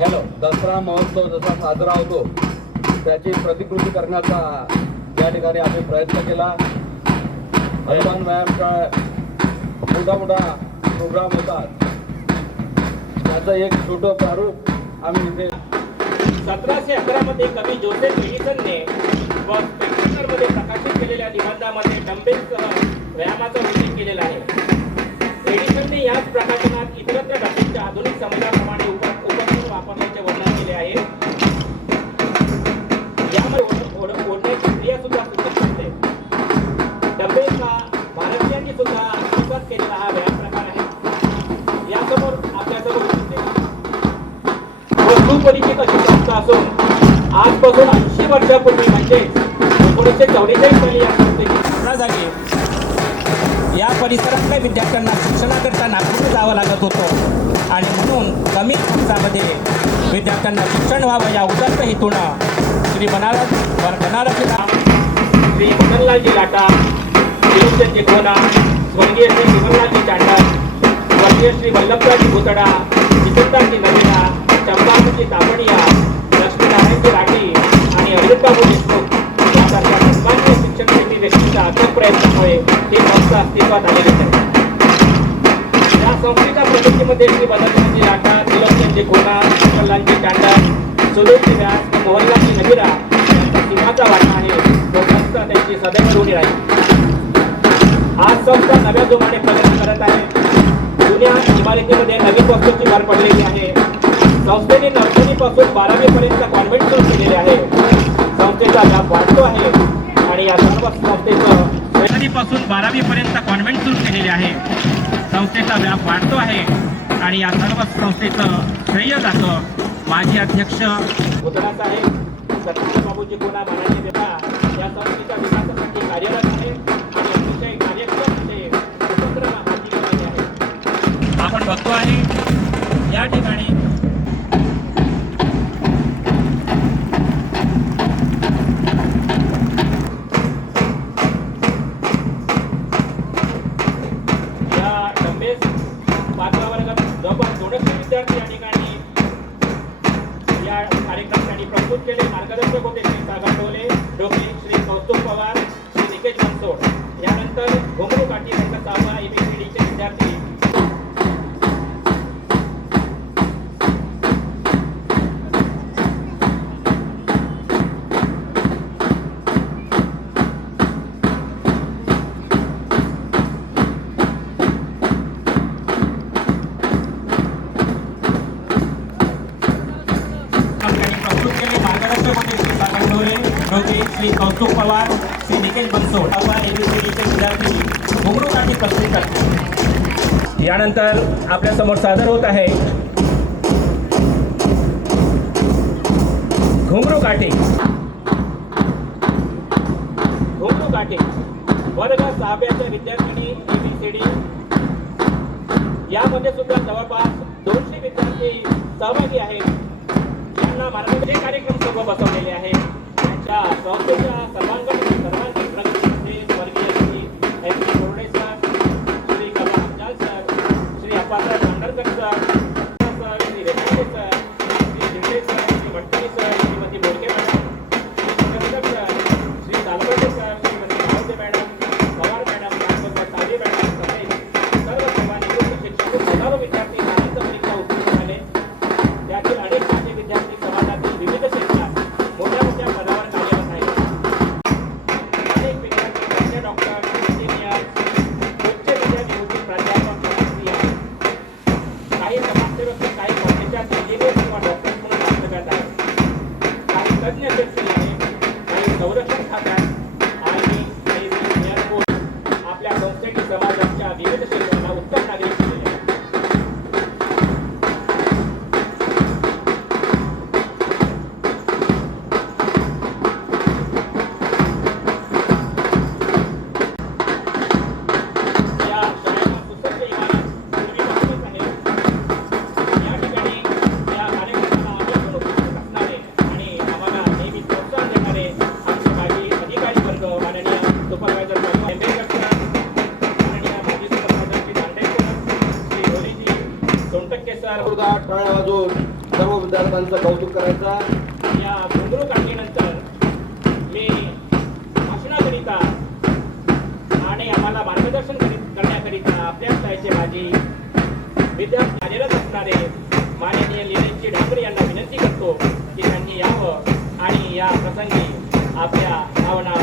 Hello, Dussehra महोत्सव जसा साजरा होतो त्याची प्रतिकृती करण्याचा या ठिकाणी आम्ही प्रयत्न केला. हनुमान व्यायामचा मोठा प्रोग्राम होता, त्याचं एक छोटं प्रारूप आम्ही इथे 1711 मध्ये कवी जोसेफ एडिसनने व स्पेक्टेटरमध्ये प्रकाशित केलेल्या निबंधामध्ये डंबेलसह व्यायामाचा उल्लेख केलेला आहे. एडिसनने याच प्रकाशनात इतरत्र डंबेलच्या आधुनिक समजाप्रमाणे उपकरण वापरण्याचे वर्णन केले आहे. यामध्ये ओढण्याची क्रिया सुद्धा सूचित करते. डंबेलचा भारतीयांनी सुद्धा विकास केलेला हा व्यायाम प्रकार आहे. यासमोर आपल्यासमोर सुपरिचित अशी संस्था असून आजपासून 80 वर्षापूर्वी म्हणजे 1944 साली या संस्थेची जागी या परिसरातल्या विद्यार्थ्यांना शिक्षणाकरता नागपूर जावं लागत होतं आणि म्हणून कमी खर्चामध्ये विद्यार्थ्यांना शिक्षण व्हावं या उदात्त हेतूनं श्री बनारस श्री मदनलालजी लाटा, दिलीपचंद गोना, स्वर्गीय श्री विमललालजी चांडा, स्वर्गीय श्री वल्लभरावजी भुतडा, चितनदासजी नवीना, चंपाजी तापडिया, लक्ष्मीनारायणजी राठी आणि अमृतबाबू देशमुख यासारख्या सन्मान्य शिक्षणप्रेमी व्यक्तींच्या अथक प्रयत्नामुळे ही संस्था अस्तित्वात आलेली आहे. या संस्थेच्या प्रगतीमध्ये श्री मदनलालजी लाटा, दिलीपचंद गोना, विमललालजी चांडा, सुरेशजी व्यास, मोहनलालजी नवीरा यांचा सिंहाचा वाटा आहे. तो संस्था त्यांची सदैव ऋणी राहील. आज संस्था नव्या जोमाने प्रगती करत आहे. जुन्या इमारतीमध्ये नवीन वस्तूंची भर पडलेली आहे. संस्थेने नर्सरीपासून 12वी पर्यंत कॉन्व्हेंट सुरू केलेले आहे. संस्थेचा व्याप वाढतो आहे आणि या सर्व संस्थेचं नर्सरीपासून 12वी पर्यंत कॉन्व्हेंट सुरू केलेले आहे. संस्थेचा व्याप वाढतो आहे आणि या सर्व संस्थेचं श्रेय जातं माजी अध्यक्ष भुतडा साहेब, सतीश बाबूजी पुन्हा महाराजी देवा या संस्थेच्या विकासासाठी कार्यरत आहे आणि अतिशय कार्यक्षम असे उपक्रम हाती घेतलेले आहेत. आपण बघतो आहे या ठिकाणी या डंबेस 5व्या वर्गात जवळपास 200 विद्यार्थी या ठिकाणी या कार्यक्रमासाठी प्रस्तुत केले. मार्गदर्शक होते श्री सागर डोले, डोके श्री कौस्तुभ पवार, श्री निकेश बनसोड. यानंतर घुंगरू काठी यांचा 6वा ABCDचे विद्यार्थी श्री कौस्तुभ पवार, श्री निकेश बनसोड ABCDचे विद्यार्थी घुंगरू काठी प्रस्तुत करतात. यानंतर आपल्या समोर सादर होत आहे घुंगरू काठी. घुंगरू काठी वर्ग 6व्याच्या विद्यार्थिनी ABCD यामध्ये सुद्धा जवळपास 200 विद्यार्थी सहभागी आहेत. यांना मार्गदर्शक कार्यक्रम सर्व बसवलेले आहेत. त्यांच्या संस्थेच्या सर्वांगीण प्रगतीमध्ये स्वर्गीय Shri MP Borde sir, Shri Kala Afzal sir, Shri Appasaheb Khandarkar sir, Shri Rekhate sir, Shri Zinde sir, Shri Bhatti sir, Shrimati Bodke madam, Shri sir, Shri Dalvate sir, Shrimati Gavate madam, Pawar madam, doctor Tabe madam समेत सर्व सेवानिवृत्त शिक्षक हजारो विद्यार्थी आनंद परीक्षा उत्तीर्ण झाले. त्यातील अनेक माजी विद्यार्थी समाजातील विविध क्षेत्रात मोठ्या मोठ्या पदावर कार्यरत आहेत. अनेक विद्यार्थी डॉक्टर, इंजिनियर, उच्च विद्यापीठ होते प्राध्यापक, काही समाजसेवक, काही कॉलेजात इंजिनियर किंवा डॉक्टर म्हणून काम करत आहेत. काही तज्ज्ञ शेतकरी आहेत, काही संरक्षण खात्यात आणि काही एअरपोर्ट आपल्या संस्थेने समाजाच्या विविध क्षेत्राला उत्तम नागरिक केलेले आहेत. या ठिकाणी या कार्यक्रमाला आम्ही असणारे आणि आम्हाला नेहमी सर्व विद्यार्थ्यांचं कौतुक करायचं. या घुंगरू काढणीनंतर मी भाषणाकरिता आणि आम्हाला मार्गदर्शन करण्याकरिता आपल्या शाळेचे माजी विद्यार्थी कार्यरत असणारे माननीय लीलाजी ढाकरे यांना विनंती करतो की त्यांनी यावं आणि या प्रसंगी आपल्या भावना